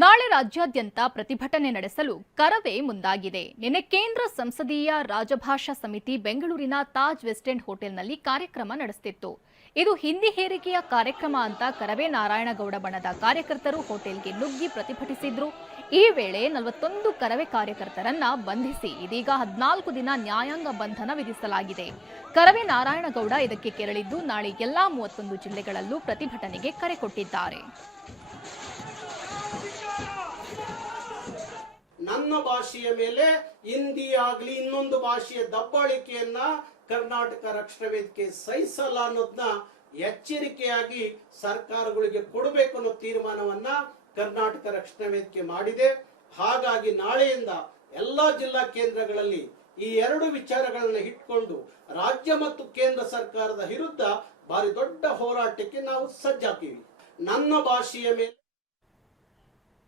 ನಾಳೆ ರಾಜ್ಯಾದ್ಯಂತ ಪ್ರತಿಭಟನೆ ನಡೆಸಲು ಕರವೇ ಮುಂದಾಗಿದೆ. ನಿನ್ನೆ ಕೇಂದ್ರ ಸಂಸದೀಯ ರಾಜಭಾಷಾ ಸಮಿತಿ ಬೆಂಗಳೂರಿನ ತಾಜ್ ವೆಸ್ಟ್ ಎಂಡ್ ಹೋಟೆಲ್ನಲ್ಲಿ ಕಾರ್ಯಕ್ರಮ ನಡೆಸುತ್ತಿತ್ತು. ಇದು ಹಿಂದಿ ಹೇರಿಕೆಯ ಕಾರ್ಯಕ್ರಮ ಅಂತ ಕರವೇ ನಾರಾಯಣಗೌಡ ಬಣದ ಕಾರ್ಯಕರ್ತರು ಹೋಟೆಲ್ಗೆ ನುಗ್ಗಿ ಪ್ರತಿಭಟಿಸಿದ್ರು. ಈ ವೇಳೆ 41 ಕರವೇ ಕಾರ್ಯಕರ್ತರನ್ನ ಬಂಧಿಸಿ ಇದೀಗ 14 ದಿನ ನ್ಯಾಯಾಂಗ ಬಂಧನ ವಿಧಿಸಲಾಗಿದೆ. ಕರವೇ ನಾರಾಯಣಗೌಡ ಇದಕ್ಕೆ ಕೆರಳಿದ್ದು ನಾಳೆ ಎಲ್ಲಾ 31 ಜಿಲ್ಲೆಗಳಲ್ಲೂ ಪ್ರತಿಭಟನೆಗೆ ಕರೆ ಕೊಟ್ಟಿದ್ದಾರೆ. ನನ್ನ ಭಾಷೆಯ ಮೇಲೆ ಹಿಂದಿ ಆಗಲಿ ಇನ್ನೊಂದು ಭಾಷೆಯ ದಬ್ಬಾಳಿಕೆಯನ್ನ ಕರ್ನಾಟಕ ರಕ್ಷಣಾ ವೇದಿಕೆ ಸಹಿಸಲ್ಲ ಅನ್ನೋದನ್ನ ಎಚ್ಚರಿಕೆಯಾಗಿ ಸರ್ಕಾರಗಳಿಗೆ ಕೊಡಬೇಕು ಅನ್ನೋ ತೀರ್ಮಾನವನ್ನ ಕರ್ನಾಟಕ ರಕ್ಷಣಾ ವೇದಿಕೆ ಮಾಡಿದೆ. ಹಾಗಾಗಿ ನಾಳೆಯಿಂದ ಎಲ್ಲಾ ಜಿಲ್ಲಾ ಕೇಂದ್ರಗಳಲ್ಲಿ ಈ ಎರಡು ವಿಚಾರಗಳನ್ನ ಇಟ್ಕೊಂಡು ರಾಜ್ಯ ಮತ್ತು ಕೇಂದ್ರ ಸರ್ಕಾರದ ವಿರುದ್ಧ ಭಾರಿ ದೊಡ್ಡ ಹೋರಾಟಕ್ಕೆ ನಾವು ಸಜ್ಜಾಗ್ತೀವಿ. ನನ್ನ ಭಾಷೆಯ ಮೇಲೆ